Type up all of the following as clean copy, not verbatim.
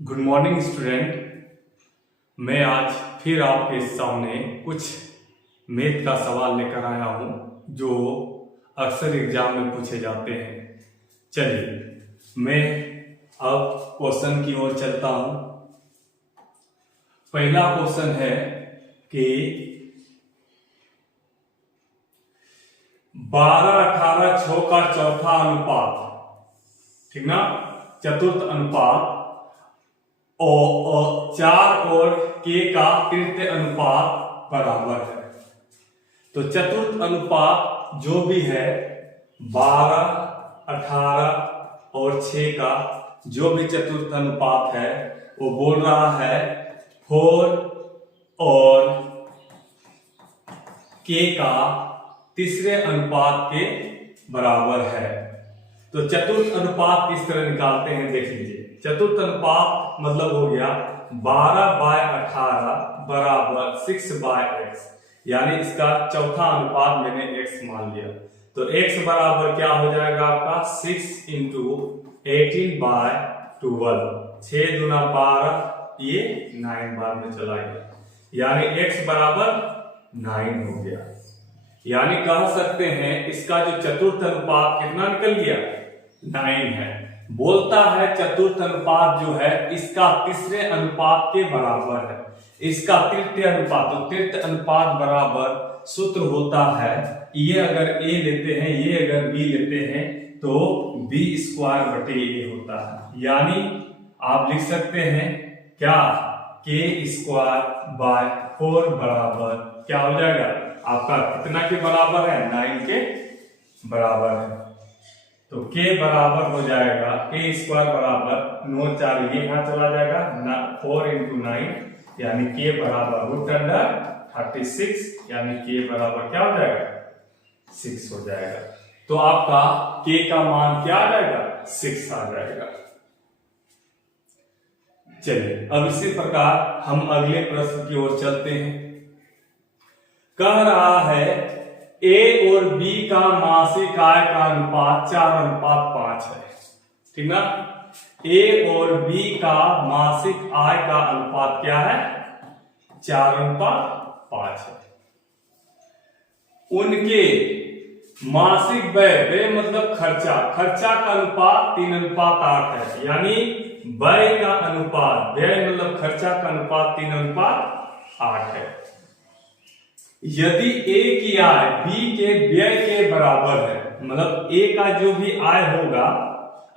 Good morning student. मैं आज फिर आपके सामने कुछ मैथ का सवाल लेकर आया हूं जो अक्सर एग्जाम में पूछे जाते हैं। चलिए मैं अब क्वेश्चन की ओर चलता हूं। पहला क्वेश्चन है कि 12-18-6 का चौथा अनुपात, ठीक ना, चतुर्थ अनुपात और 4 और k का तृतीय अनुपात बराबर है। तो चतुर्थ अनुपात जो भी है 12, 18 और 6 का जो भी चतुर्थ अनुपात है वो बोल रहा है 4 और k का तीसरे अनुपात के बराबर है। तो चतुर्थ अनुपात किस तरह निकालते हैं देख लीजिए। चतुर्थ अनुपात मतलब हो गया 12/18 बराबर 6/x, यानी इसका चौथा अनुपात मैंने x मान लिया। तो x बराबर क्या हो जाएगा आपका 6 × 18/12, 6 दूना 12, ये 9 बार में चला गया, यानी x बराबर 9 हो गया। यानी कह सकते हैं इसका जो चतुर्थ अनुपात कितना निकल गया 9 है। बोलता है चतुर्थ अनुपात जो है इसका तीसरे अनुपात के बराबर है, इसका तृतीय अनुपात। तो तृतीय अनुपात बराबर सूत्र होता है, ये अगर a लेते हैं ये अगर b लेते हैं तो b² होता है। यानी आप लिख सकते हैं क्या k² बराबर क्या हो जाएगा आपका कितना के बराबर है 9 के बराबर है। तो k बराबर हो जाएगा k² बराबर 9 4 ये यहां चला जाएगा 4 × 9, यानी k बराबर √36, यानी k बराबर क्या हो जाएगा 6 हो जाएगा। तो आपका k का मान क्या आ जाएगा 6 आ जाएगा। चलिए अब इसी प्रकार हम अगले प्रश्न की ओर चलते हैं। कह रहा है a और b का मासिक आय का अनुपात 4:5 है, ठीक ना। a और b का मासिक आय का अनुपात क्या है 4:5 है। उनके मासिक व्यय मतलब खर्चा का अनुपात 3:8 है, यानी व्यय का अनुपात, व्यय मतलब खर्चा का अनुपात 3:8 है। यदि a की आय b के व्यय के बराबर है, मतलब a का जो भी आय होगा,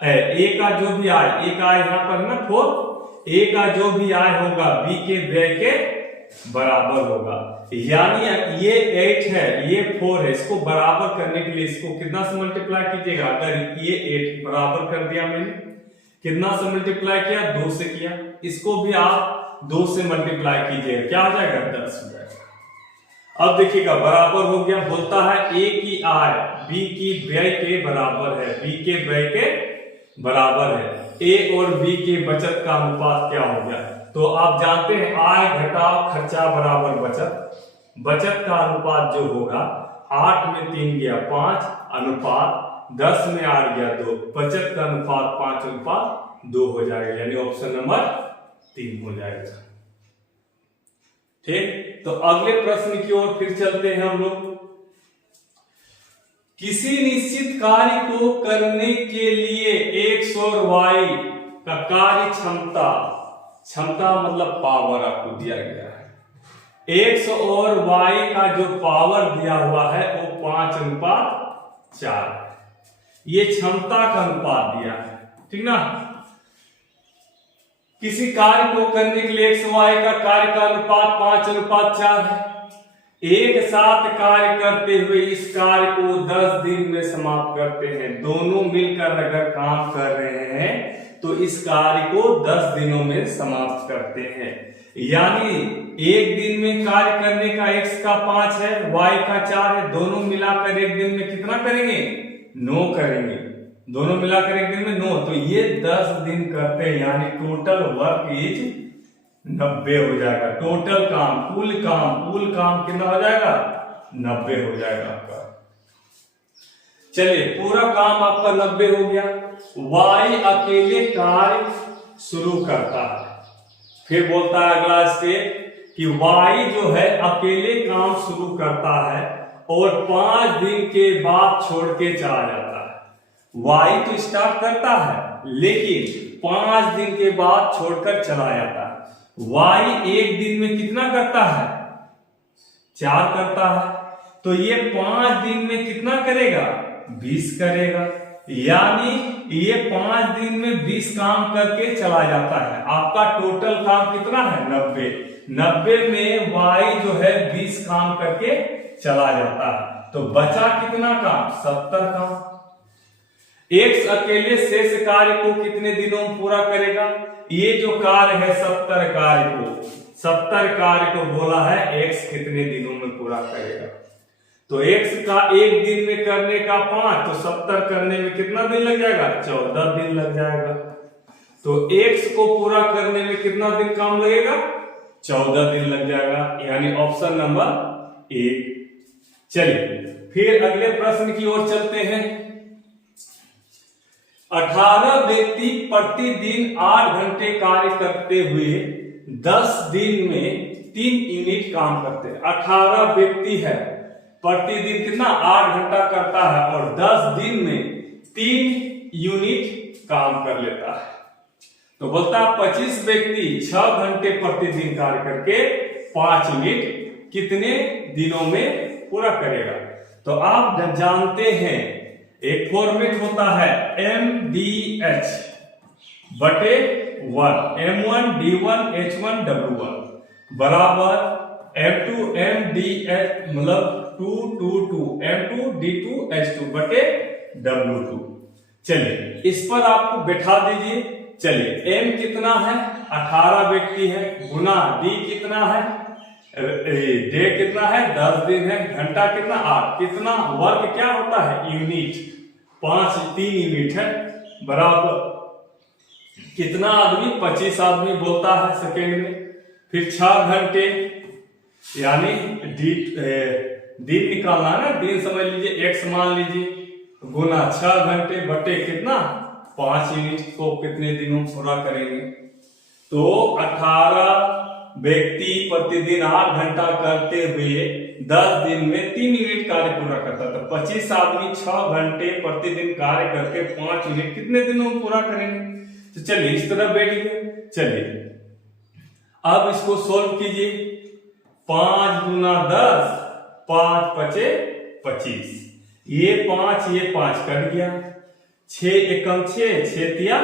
a का जो भी आय, a का आय यहां पर ना 4, a का जो भी आय होगा b के व्यय के बराबर होगा। यानी ये 8 है ये 4 है, इसको बराबर करने के लिए इसको कितना से मल्टीप्लाई कीजिएगा। अगर ये 8 बराबर कर दिया मैंने, कितना से मल्टीप्लाई किया 2 से किया, इसको भी आप 2 से मल्टीप्लाई कीजिएगा, क्या हो जाएगा 10 हो जाएगा। अब देखिएगा बराबर हो गया। बोलता है a की आय b की व्यय के बराबर है, b के व्यय के बराबर है। a और b के बचत का अनुपात क्या हो गया। तो आप जानते हैं आय घटाव खर्चा बराबर बचत। बचत का अनुपात जो होगा 8 में 3 गया 5 अनुपात 10 में 8 गया 2, बचत का अनुपात 5:2 हो जाएगा, यानी ऑप्शन नंबर 3 हो जाएगा। ठीक, तो अगले प्रश्न की ओर फिर चलते हैं हम लोग। किसी निश्चित कार्य को करने के लिए x और y का कार्य क्षमता मतलब पावर आपको दिया गया है। x और y का जो पावर दिया हुआ है वो 5:4 है। ये क्षमता का अनुपात दिया है, ठीक ना। किसी कार्य को करने के लिए x y का कार्य का अनुपात 5:4 है। एक साथ कार्य करते हुए इस कार्य को 10 दिन में समाप्त करते हैं। दोनों मिलकर अगर काम कर रहे हैं तो इस कार्य को 10 दिनों में समाप्त करते हैं। यानी एक दिन में कार्य करने का x का 5 है, y का 4 है, दोनों मिलाकर एक दिन में कितना करेंगे 9 करेंगे, दोनों मिलाकर एक दिन में 9। तो ये 10 दिन करते हैं, यानी टोटल वर्क इज 90 हो जाएगा। टोटल काम कुल काम कितना हो जाएगा 90 हो जाएगा आपका। चलिए पूरा काम आपका 90 हो गया। y अकेले कार्य शुरू करता है। फिर बोलता है अगला स्टेप कि वाई जो है अकेले काम शुरू करता है और 5 दिन के बाद छोड़ के चला जाता है। वाई तो स्टार्ट करता है लेकिन 5 दिन के बाद छोड़कर चला जाता है। वाई एक दिन में कितना करता है? 4 करता है। तो ये 5 दिन में कितना करेगा? 20 करेगा। यानी ये 5 दिन में 20 काम करके चला जाता है। आपका टोटल काम कितना है? 90। 90 में वाई जो है 20 काम करके चला जाता है। तो बचा कितना काम? 70 काम। एक्स अकेले शेष कार्य को कितने दिनों में पूरा करेगा? ये जो कार्य है 70 कार्य को बोला है एक्स कितने दिनों में पूरा करेगा। तो एक्स का एक दिन में करने का 5, तो 70 करने में कितना दिन लग जाएगा? 14 दिन लग जाएगा। तो एक्स को पूरा करने में कितना दिन काम लगेगा? 14 दिन लग जाएगा। यानी ऑप्शन नंबर 1। चलिए फिर अगले प्रश्न की ओर चलते हैं। 18 व्यक्ति प्रतिदिन 8 घंटे कार्य करते हुए 10 दिन में 3 यूनिट काम करते हैं। 18 व्यक्ति है, प्रतिदिन कितना? 8 घंटा करता है और 10 दिन में 3 यूनिट काम कर लेता है। तो बोलता है 25 व्यक्ति 6 घंटे प्रतिदिन कार्य करके 5 यूनिट कितने दिनों में पूरा करेगा? तो आप जानते हैं एक फॉर्मेट होता है MDH बटे 1, M1 D1 H1 W1 बराबर M2 MDH मतलब 2 2 2 M2 D2 H2 बटे W2। चलिए इस पर आपको बैठा दीजिए। चलिए M कितना है? 18 व्यक्ति है, गुना D कितना है? डे कितना है? 10 दिन है, घंटा कितना? 8। कितना? वर्क क्या होता है? यूनिट। 3 यूनिट है बराबर कितना आदमी? 25 आदमी बोलता है सेकेंड में। फिर 6 घंटे यानी दिन निकालना है ना, दिन समझ लीजिए, एक्स मान लीजिए, गुना 6 घंटे बटे कितना? 5 यूनिट को कितने दिनों पूरा करेंगे? तो 18 व्यक्ति प्रतिदिन 8 घंटा करते हुए 10 दिन में 3 यूनिट कार्य पूरा करता था। 25 आदमी 6 घंटे प्रतिदिन कार्य करके 5 यूनिट कितने दिनों में पूरा करेंगे? तो चलिए इस तरह बैठिए। चलिए अब इसको सोल्व कीजिए। 5 गुना 10, 5 पचे 25, ये 5 कट गया। 6 एकम 6, 6 तिया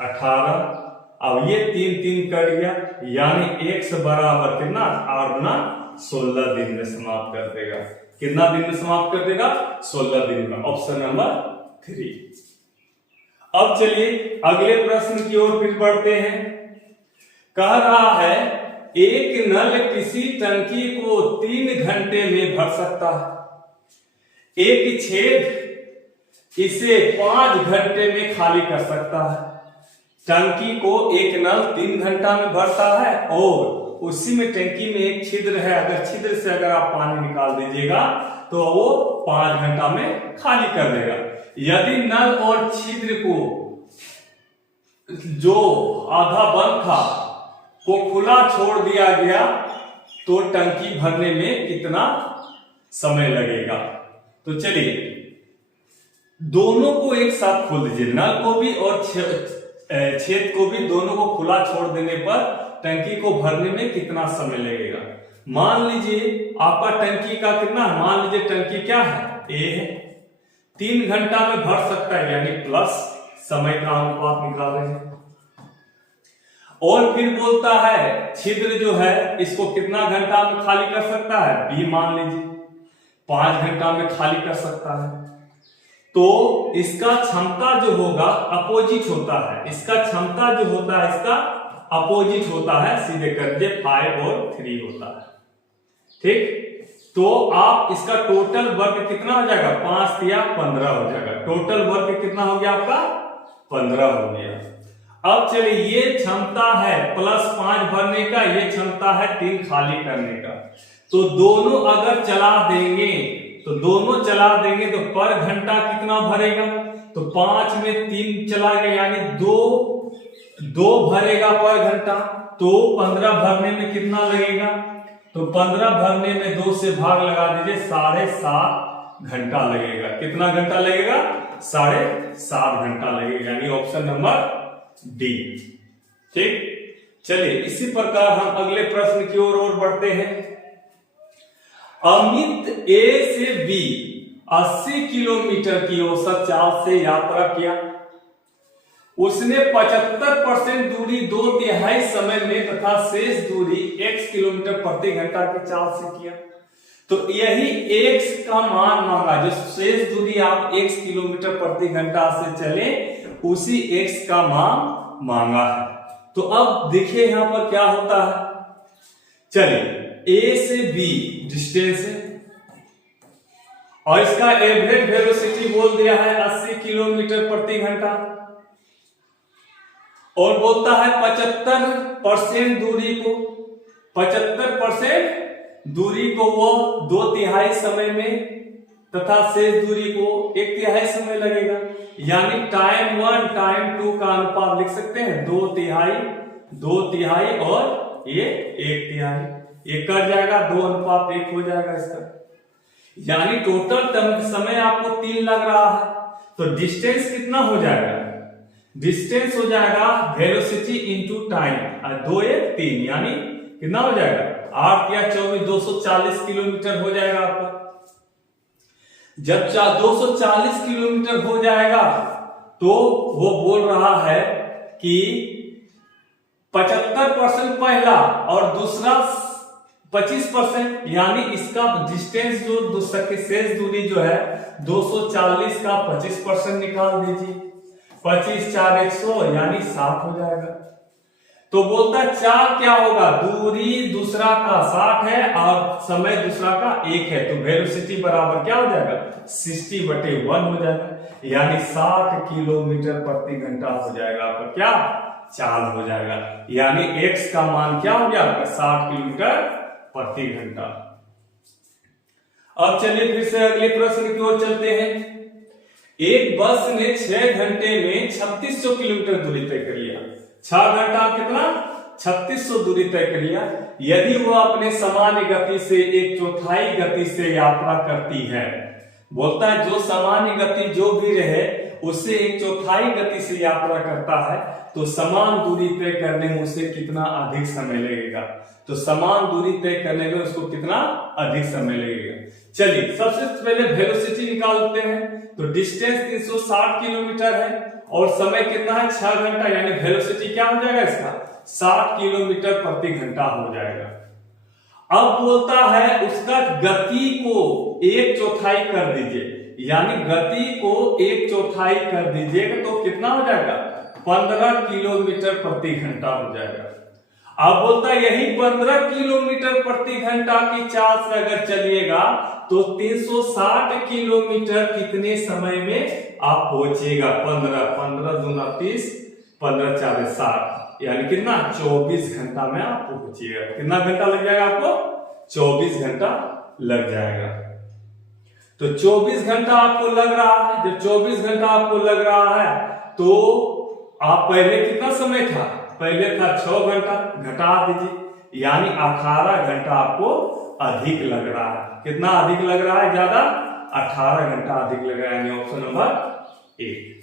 18। अब ये 3 कट गया, यानी x बराबर कितना? 8 गुना 16 दिन में समाप्त कर देगा। कितना दिन में समाप्त कर देगा? 16 दिन में। Option number 3। अब चलिए अगले प्रश्न की ओर फिर बढ़ते हैं। कह रहा है एक नल किसी टंकी को 3 घंटे में भर सकता है। एक छेद इसे 5 घंटे में खाली कर सकता है। टंकी को एक नल 3 घंटा में भरता है और उसी में टंकी में एक छिद्र है, अगर छिद्र से अगर आप पानी निकाल दीजिएगा तो वो 5 घंटा में खाली कर देगा। यदि नल और छिद्र को जो आधा बंद था को खुला छोड़ दिया गया तो टंकी भरने में कितना समय लगेगा? तो चलिए दोनों को एक साथ खोल दीजिए, नल को भी और छेद को भी, दोनों को खुला छोड़ देने पर टंकी को भरने में कितना समय लगेगा? मान लीजिए आपका टंकी का कितना? मान लीजिए टंकी क्या है? ए है, 3 घंटा में भर सकता है, यानी प्लस समय का अनुपात निकाल रहे हैं। और फिर बोलता है छिद्र जो है इसको कितना घंटा में खाली कर सकता है? बी मान लीजिए 5 घंटा में खाली कर सकता है। तो इसका क्षमता जो होगा अपोजिट होता है, इसका क्षमता जो होता है इसका अपोजिट होता है, सीधे कर दिए 5 और 3 होता है। ठीक, तो आप इसका टोटल वर्क कितना हो जाएगा? 5 या 15 हो जाएगा। टोटल वर्क कितना हो गया आपका? 15 हो गया। अब चलिए ये क्षमता है +5 भरने का, ये क्षमता है 3 खाली करने का। तो दोनों अगर चला देंगे तो पर घंटा कितना भरेगा? तो 5 में 3 चला गया, यानी 2 भरेगा पर घंटा, तो 15 भरने में कितना लगेगा? तो 15 भरने में 2 से भाग लगा दीजिए, 7.5 घंटा लगेगा। कितना घंटा लगेगा? 7.5 घंटा लगेगा, यानी ऑप्शन नंबर डी। ठीक, चलिए इसी प्रकार हम अगले प्रश्न की ओर बढ़ते हैं। अमित ए से बी 80 किलोमीटर की औसत चाल से यात्रा किया। उसने 75% दूरी 2/3 समय में तथा शेष दूरी x किलोमीटर प्रति घंटा की चाल से किया। तो यही x का मान मांगा, जो शेष दूरी आप x किलोमीटर प्रति घंटा से चले, उसी x का मान मांगा है। तो अब देखिए यहां पर क्या होता है। चलिए a से b डिस्टेंस है और इसका एवरेज वेलोसिटी बोल दिया है 80 किलोमीटर प्रति घंटा, और बोलता है 75% दूरी को, 75% दूरी को वो 2/3 समय में तथा शेष दूरी को 1/3 समय लगेगा। यानी टाइम 1 टाइम 2 का अनुपात लिख सकते हैं, 2/3 और ये 1/3, ये कट जाएगा, 2:1 हो जाएगा इसका। यानी टोटल समय आपको 3 लग रहा है, तो डिस्टेंस कितना हो जाएगा? डिस्टेंस हो जाएगा वेलोसिटी इंटू टाइम, 2 1 3, यानी कितना हो जाएगा? 8 या 24, 240 किलोमीटर हो जाएगा आपका। जब 240 किलोमीटर हो जाएगा तो वो बोल रहा है कि 75% पहला और दूसरा 25%, यानी इसका डिस्टेंस जो शेष दूरी जो है 240 का 25% निकाल दीजिए, 25 4 100, यानी 60 हो जाएगा। तो बोलता है चाल क्या होगा? दूरी दूसरा का 60 है और समय दूसरा का 1 है, तो वेलोसिटी बराबर क्या हो जाएगा? 60/1 हो जाएगा, यानी 60 किलोमीटर प्रति घंटा हो जाएगा आपका क्या? चाल हो जाएगा। यानी x का मान क्या हो गया आपका? 60 किलोमीटर प्रति घंटा। अब चलिए फिर से अगले प्रश्न की ओर चलते हैं। एक बस ने 6 घंटे में 3600 किलोमीटर दूरी तय कर लिया। 6 घंटा कितना? 3600 दूरी तय कर लिया। यदि वो अपने सामान्य गति से 1/4 गति से यात्रा करती है, बोलता है जो सामान्य गति जो भी रहे उससे 1/4 गति से यात्रा करता है, तो समान दूरी तय करने में उसे कितना अधिक समय लगेगा? तो समान दूरी तय करने में उसको कितना अधिक समय लगेगा? चलिए सबसे पहले वेलोसिटी निकालते हैं। तो डिस्टेंस 360 किलोमीटर है और समय कितना है? 6 घंटा, यानी वेलोसिटी क्या हो जाएगा इसका? 60 किलोमीटर प्रति घंटा हो जाएगा। अब बोलता है उसका गति को 1/4 कर दीजिए, यानी गति को 1/4 कर दीजिएगा तो कितना हो जाएगा? 15 किलोमीटर प्रति घंटा हो जाएगा। अब बोलता है यही 15 किलोमीटर प्रति घंटा की चाल से अगर चलिएगा तो 360 किलोमीटर कितने समय में आप पहुंचेगा? 15 दूना 30, 15 4 60, यानी कितना? 24 घंटा में आप पहुंचिएगा। कितना घंटा लग जाएगा आपको? 24 घंटा लग जाएगा। तो 24 घंटा आपको लग रहा है। जब 24 घंटा आपको लग रहा है तो आप पहले कितना समय था? पहले था 6 घंटा, घटा दीजिए, यानी 18 घंटा आपको अधिक लग रहा है। कितना अधिक लग रहा है? ज्यादा, 18 घंटा अधिक लग रहा है, यानी ऑप्शन नंबर 1।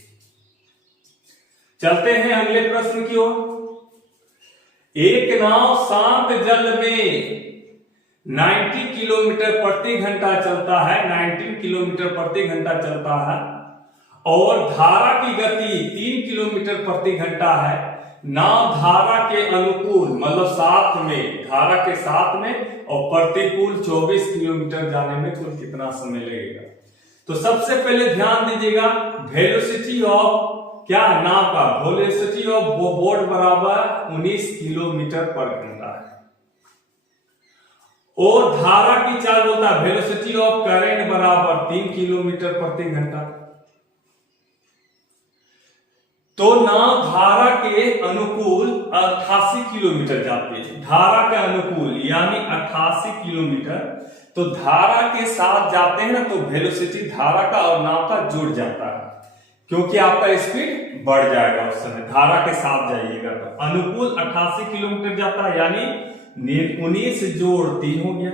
चलते हैं अगले प्रश्न की ओर। एक नाव शांत जल में 90 किलोमीटर प्रति घंटा चलता है, 19 किलोमीटर प्रति घंटा चलता है और धारा की गति 3 किलोमीटर प्रति घंटा है। नाव धारा के अनुकूल मतलब साथ में, धारा के साथ में और प्रतिकूल 24 किलोमीटर जाने में कुल कितना समय लगेगा? तो सबसे पहले ध्यान दीजिएगा, वेलोसिटी ऑफ क्या नाव का? वेलोसिटी ऑफ बोट बराबर 19 किलोमीटर पर घंटा है और धारा की चाल बोलता है वेलोसिटी ऑफ करंट बराबर 3 किलोमीटर प्रति घंटा। तो नाव धारा के अनुकूल 88 किलोमीटर जाती है, धारा के अनुकूल यानी 88 किलोमीटर। तो धारा के साथ जाते हैं ना तो वेलोसिटी धारा का और नाव का जुड़ जाता है। क्योंकि आपका स्पीड बढ़ जाएगा उस समय, धारा के साथ जाइएगा। तो अनुकूल 88 किलोमीटर जाता है, यानी 19 जोड़ 3 हो गया।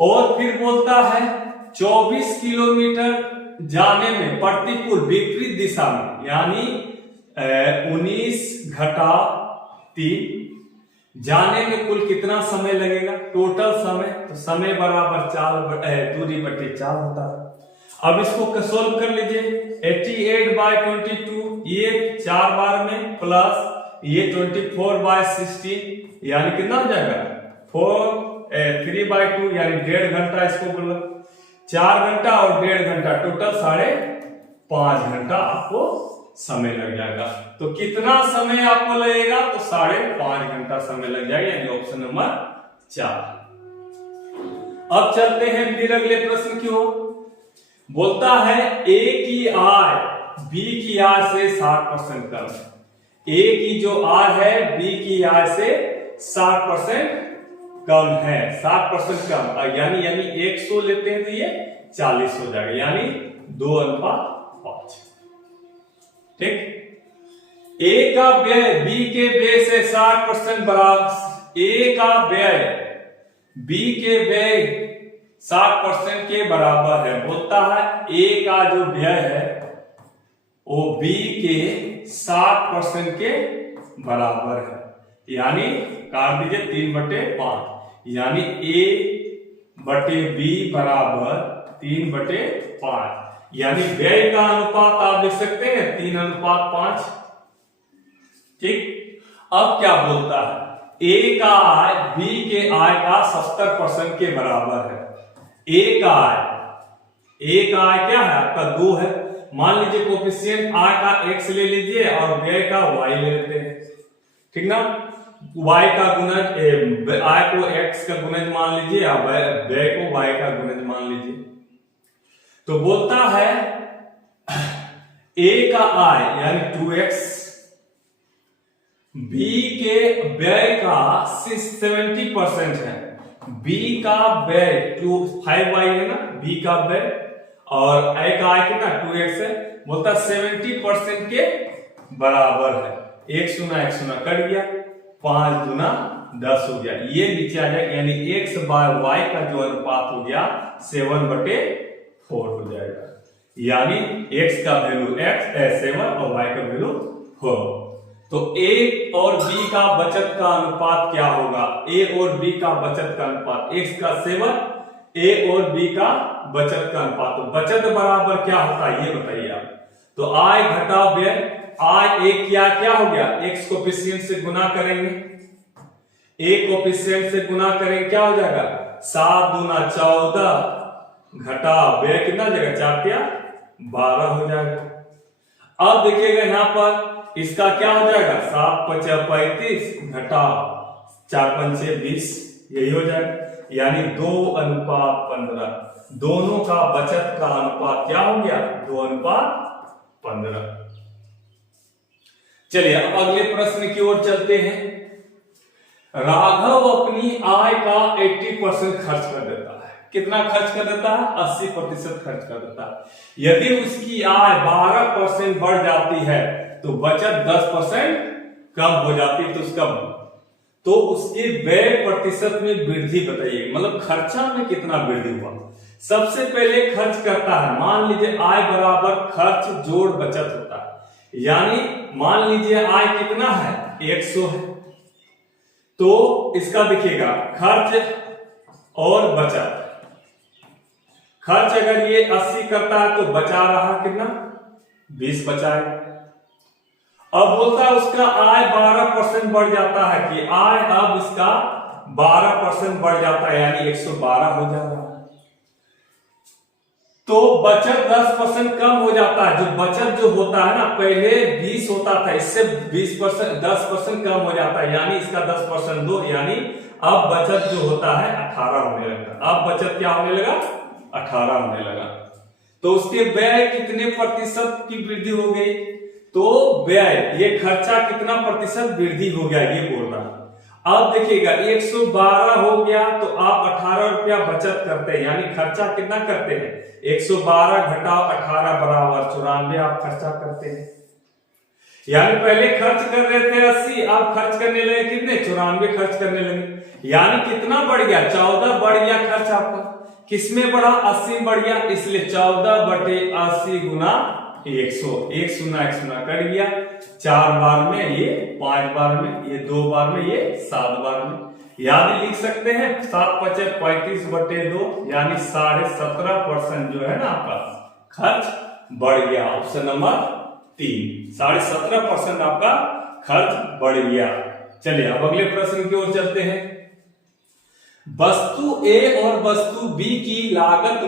और फिर बोलता है 24 किलोमीटर जाने में प्रतिकूल विपरीत दिशा में, यानी 19 घटा 3 जाने में कुल कितना समय लगेगा, टोटल समय। तो समय बराबर 4 दूरी बटे 4 होता है। अब इसको सोल्व कर लीजिए। 88/22 ये 4 बार में प्लस ये 24/16, यानी कितना हो जाएगा 3/2, यानी 1.5 घंटा इसको बोलो। 4 घंटा और 1.5 घंटा टोटल 5.5 घंटा आपको समय लग जाएगा। तो कितना समय आपको लगेगा, तो 5.5 घंटा समय लग जाएगा, यानी ऑप्शन नंबर 4। अब चलते हैं फिर अगले प्रश्न की ओर। बोलता है ए की आय बी की आय से 60% कम। ए की जो आय है बी की आय से 60% कम है, 60% कम, यानी 100 लेते हैं तो ये 40 हो जाएगा, यानी 2:5। ठीक। ए का व्यय बी के व्यय से 60% बराबर, ए का व्यय बी के व्यय 60% के बराबर है। बोलता है ए का जो व्यय है वो बी के 60% के बराबर है, यानी काट दीजिए 3/5, यानी ए बटे बी बराबर 3/5, यानी व्यय का अनुपात आप देख सकते हैं 3:5। ठीक। अब क्या बोलता है, ए का आय बी के आय का 70% के बराबर है। ए का आय क्या है आपका 2 है। मान लीजिए कोफिशिएंट आय का x ले लीजिए और व्यय का y ले लेते हैं, ठीक ना। y का गुणज, आय को x का गुणज मान लीजिए और व्यय को y का गुणज मान लीजिए। तो बोलता है a का आय यानी 2x, b के व्यय का 70% है, b का व्यय 5y है ना, b का व्यय, और a का आय कितना 2x है। बोलता 70% के बराबर है। 1 सुना कट गया, 5 दूना 10 हो गया, ये नीचे आ जाएगा, यानी x/y का जो अनुपात हो गया 7/4 हो जाएगा, यानी x का वैल्यू 7 और y का वैल्यू 4। तो a और b का बचत का अनुपात क्या होगा, a और b का बचत का अनुपात, x का 7, a और b का बचत का अनुपात। तो बचत बराबर क्या होता है ये बताइए आप। तो आय घटा व्यय, आय एक क्या हो गया, x कोफिशिएंट से गुना करेंगे, a कोफिशिएंट से गुना करेंगे, क्या हो जाएगा 7 दूना 14 घटा व्यय कितना जाएगा 4 क्या 12 हो जाएगा। अब देखिएगा यहां पर इसका क्या हो जाएगा 7 × 5 = 35 घटा 4 × 5 = 20, यही हो जाएगा, यानी 2:15। दोनों का बचत का अनुपात क्या हो गया 2:15। चलिए अब अगले प्रश्न की ओर चलते हैं। राघव अपनी आय का 80% खर्च कर देता है। कितना खर्च कर देता है 80% खर्च कर देता है। यदि उसकी आय 12% बढ़ जाती है तो बचत 10% कम हो जाती है, तो उसके व्यय प्रतिशत में वृद्धि बताइए, मतलब खर्चा में कितना वृद्धि हुआ। सबसे पहले खर्च करता है, मान लीजिए आय बराबर खर्च जोड़ बचत होता है, यानी मान लीजिए आय कितना है 100 है, तो इसका देखिएगा खर्च और बचत। खर्च अगर ये 80 करता है तो बचा रहा कितना 20 बचाएगा। अब बोलता है उसका आय 12% बढ़ जाता है, कि आय अब इसका 12% बढ़ जाता है, यानी 112 हो जाता है। तो बचत 10% कम हो जाता है। जो बचत जो होता है ना पहले 20 होता था, इससे 20% 10% कम हो जाता है, यानी इसका 10% दो, यानी अब बचत जो होता है 18 होने लगता। अब बचत क्या होने लगा 18 होने लगा। तो उसके व्यय कितने प्रतिशत की वृद्धि हो गई, तो व्यय ये खर्चा कितना प्रतिशत वृद्धि हो गया ये बोल रहा है। अब देखिएगा 112 हो गया तो आप 18 रुपया बचत करते हैं, यानी खर्चा कितना करते हैं 112 घटाओ 18 बराबर 94 आप खर्चा करते हैं। यानी पहले खर्च कर रहे थे 80, अब खर्च करने लगे कितने, 94 खर्च करने लगे। यानी कितना बढ़ गया, 14 बढ़ गया खर्च आपका। किसमें बढ़ा, 80 बढ़ गया, इसलिए 14/80 गुना 100। 1 शून्य 1 शून्य कट गया, 4 बार में ये, 5 बार में ये, 2 बार में ये, 7 बार में। याद लिख सकते हैं 7×5 = 35/2, यानी 17.5% जो है ना आपका खर्च बढ़ गया। ऑप्शन नंबर 3, 17.5% आपका खर्च बढ़ गया। चलिए अब अगले प्रश्न की ओर चलते हैं। वस्तु ए और वस्तु बी की लागत